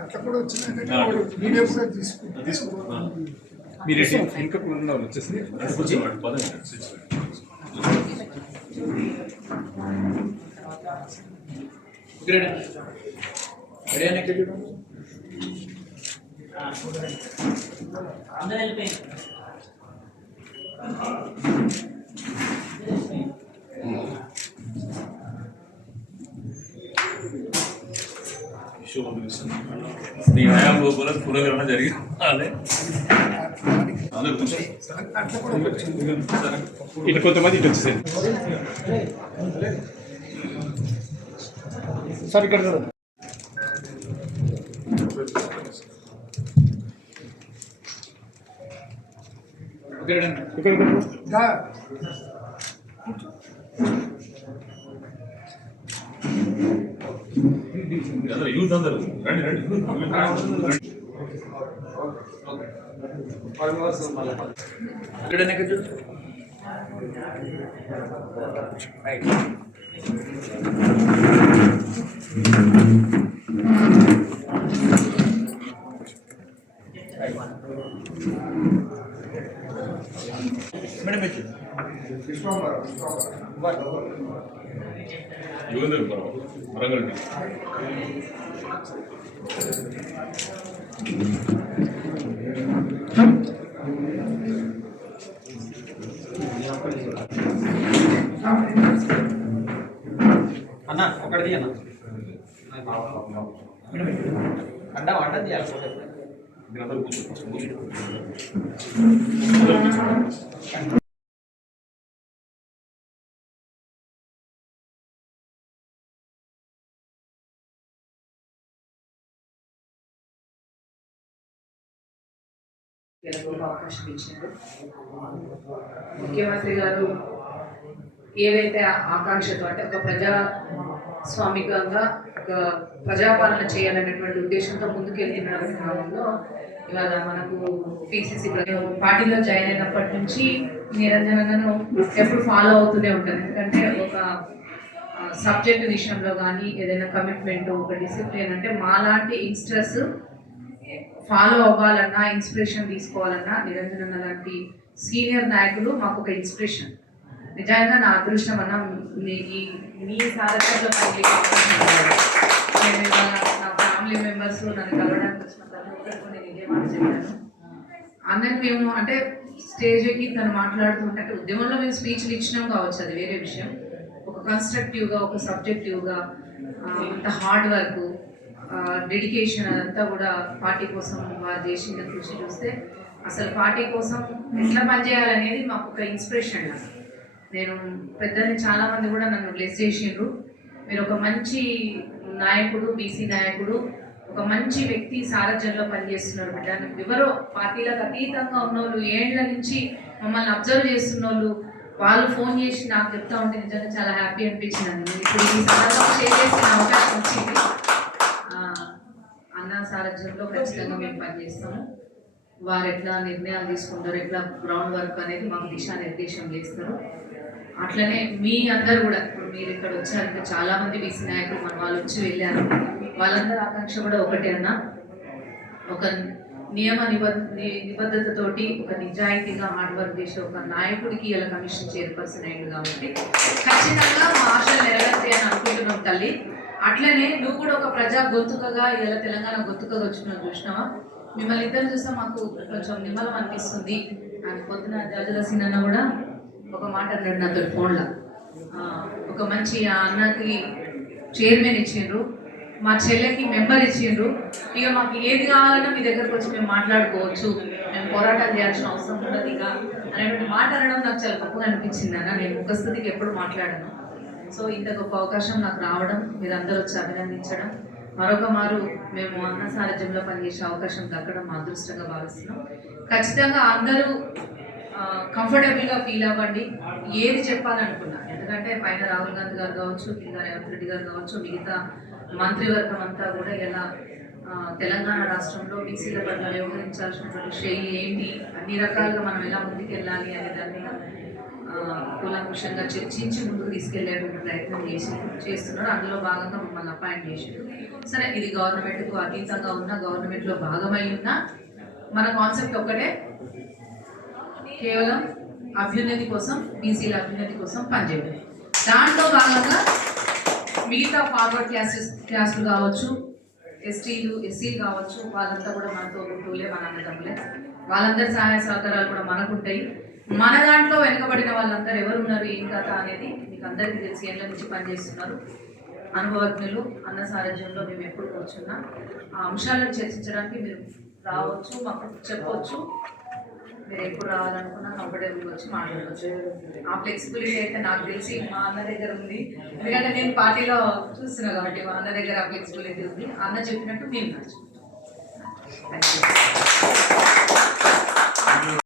అట్లా కూడా వచ్చిన వీడియో కూడా తీసుకుంటాం. మీరు ఇంకా ఉన్న వాళ్ళు వచ్చేసి నీ హయాం లోపల కులగ్రహణ జరిగింది. ఇటు కొంతమంది ఇటు వచ్చేసారు సార్. ఇక్కడ చూడండి. ఇక్కడ యూత్ అందరూ రండి రండి. యువకులు వరంగల్ అన్న ఒకటిది అన్న అడ్డా వంటది అవకాశం ఇచ్చారు. ముఖ్యమంత్రి గారు ఏవైతే ఆకాంక్షతో అంటే ఒక ప్రజాస్వామికంగా ఒక ప్రజాపాలన చేయాలనేటువంటి ఉద్దేశంతో ముందుకెళ్తున్న క్రమంలో ఇవాళ మనకు పిసిసి పార్టీలో జాయిన్ అయినప్పటి నుంచి నిరంజనను ఎప్పుడు ఫాలో అవుతూనే ఉంటాను. ఎందుకంటే ఒక సబ్జెక్ట్ విషయంలో కానీ ఏదైనా కమిట్మెంట్ ఒక డిసిప్లిన్ అంటే మాలాంటి యంగ్స్టర్స్ ఫాలో అవ్వాలన్నా ఇన్స్పిరేషన్ తీసుకోవాలన్నా నిరంజన్ లాంటి సీనియర్ నాయకులు మాకు ఒక ఇన్స్పిరేషన్. నిజంగా నా అదృష్టం అన్న మీ సారథ్యంలో నా ఫ్యామిలీ మెంబర్స్ నన్ను కలవడానికి వచ్చిన ప్రతి ఒక్కరికి నేను ఇదే మాట చెప్పాను. అందరికి మేము అంటే స్టేజ్ ఎక్కి తను మాట్లాడుతుంటే ఉద్యమంలో మేము స్పీచ్లు ఇచ్చినాం కావచ్చు, అది వేరే విషయం. ఒక కన్స్ట్రక్టివ్గా ఒక సబ్జెక్టివ్గా అంత హార్డ్ వర్క్ డెడికేషన్ అదంతా కూడా పార్టీ కోసం వారు చేసిన కృషి చూస్తే అసలు పార్టీ కోసం ఎట్లా పనిచేయాలనేది మాకు ఒక ఇన్స్పిరేషన్. నేను పెద్దని చాలామంది కూడా నన్ను బ్లెస్ చేసిండ్రు. మీరు ఒక మంచి నాయకుడు, బీసీ నాయకుడు, ఒక మంచి వ్యక్తి సారథ్యంలో పనిచేస్తున్నారు బిడ్డ. ఎవరో పార్టీలకు అతీతంగా ఉన్నోళ్ళు, ఏళ్ల నుంచి మమ్మల్ని అబ్జర్వ్ చేస్తున్న వాళ్ళు, వాళ్ళు ఫోన్ చేసి నాకు చెప్తా ఉంటే నిజంగా చాలా హ్యాపీ అనిపించింది. ఇప్పుడు ఈ సందర్భంగా షేర్ చేసిన అవకాశం వచ్చింది. అన్న సారథ్యంలో ఖచ్చితంగా మేము పనిచేస్తాము. వారు ఎట్లా నిర్ణయాలు తీసుకుంటారు, ఎట్లా గ్రౌండ్ వర్క్ అనేది మాకు దిశానిర్దేశం చేస్తారు. అట్లనే మీ అందరు కూడా ఇప్పుడు మీరు ఇక్కడ వచ్చారంటే చాలామంది బీసీ నాయకులు మన వాళ్ళు వచ్చి వెళ్ళారు. వాళ్ళందరూ ఆకాంక్ష కూడా ఒకటే అన్న, ఒక నియమ నిబద్ధతతోటి ఒక నిజాయితీగా హార్డ్ వర్క్ చేసే ఒక నాయకుడికి ఇలా కమిషన్ చైర్పర్సన్ అయ్యింది కాబట్టి ఖచ్చితంగా మా ఆశలు నెరవేర్తాయి అని అనుకుంటున్నాం తల్లి. అట్లనే నువ్వు కూడా ఒక ప్రజా గొంతుకగా ఇలా తెలంగాణ గొంతుకగా వచ్చినావు. చూసినావా, మిమ్మల్ని ఇద్దరు చూస్తే మాకు కొంచెం నిమ్మలం అనిపిస్తుంది. అని పొద్దున జడ్జల సీనన్న కూడా ఒక మాట అన్నాడు నాతో ఫోన్లో. ఒక మంచి అన్నకి చైర్మన్ ఇచ్చిండ్రు, మా చెల్లెకి మెంబర్ ఇచ్చిండ్రు, ఇక మాకు ఏది కావాలన్నా మీ దగ్గరకు వచ్చి మేము మాట్లాడుకోవచ్చు, మేము పోరాటం చేయాల్సిన అవసరం ఉండదు ఇక అనేటువంటి మాట అనడం నాకు చాలా గొప్పగా అనిపించింది అన్న. నేను ముఖస్థితికి ఎప్పుడు మాట్లాడాను. సో ఇంత గొప్ప అవకాశం నాకు రావడం, మీరందరూ వచ్చి అభినందించడం, మరొక మారు మేము అన్న సారథ్యంలో పనిచేసే అవకాశం దక్కడం మా అదృష్టంగా భావిస్తున్నాం. ఖచ్చితంగా అందరూ కంఫర్టబుల్గా ఫీల్ అవ్వండి ఏది చెప్పాలనుకున్నా. ఎందుకంటే పైన రాహుల్ గాంధీ గారు కావచ్చు, కింద రేవంత్ రెడ్డి గారు కావచ్చు, మిగతా మంత్రివర్గం అంతా కూడా ఎలా తెలంగాణ రాష్ట్రంలో బీసీల పట్ల వ్యవహరించాల్సినటువంటి శైలి ఏంటి, అన్ని రకాలుగా మనం ఎలా ముందుకెళ్ళాలి అనే దాన్ని కూలంకుషంగా చర్చించి ముందుకు తీసుకెళ్లేటువంటి ప్రయత్నం చేస్తున్నారు. అందులో భాగంగా మమ్మల్ని అపాయింట్ చేశారు. సరే, ఇది గవర్నమెంట్కు అతీతంగా ఉన్న, గవర్నమెంట్లో భాగమై ఉన్న మన కాన్సెప్ట్ ఒక్కటే, కేవలం అభ్యున్నతి కోసం, బీసీల అభ్యున్నతి కోసం పనిచేయడం. దాంట్లో భాగంగా మిగతా ఫార్వర్డ్ క్లాసులు కావచ్చు, ఎస్టీలు ఎస్సీలు కావచ్చు, వాళ్ళంతా కూడా మనతో గుర్తులే, మన అన్నదమ్ములే. వాళ్ళందరి సహాయ సహకారాలు కూడా మనకుంటాయి. మన దాంట్లో వెనుకబడిన వాళ్ళందరూ ఎవరున్నారు, ఏం కథ అనేది మీకు అందరికీ తెలిసి ఏళ్ళ నుంచి పనిచేస్తున్నారు. అనుభవజ్ఞులు, అన్న సారథ్యంలో మేము ఎప్పుడు కూర్చున్నా ఆ అంశాలను చర్చించడానికి మీరు రావచ్చు, మాకు చెప్పవచ్చు. మీరు ఎప్పుడు రావాలనుకున్నా కంఫర్టబుల్గా వచ్చి మాట్లాడవచ్చు. ఆ ఫ్లెక్సిబిలిటీ అయితే నాకు తెలిసి మా అన్న దగ్గర ఉంది. ఎందుకంటే నేను పార్టీలో చూస్తున్నా కాబట్టి మా అన్న దగ్గర ఆ ఫ్లెక్సిబిలిటీ ఉంది. అన్న చెప్పినట్టు మేము నడుచుకుంటాం. Thank you.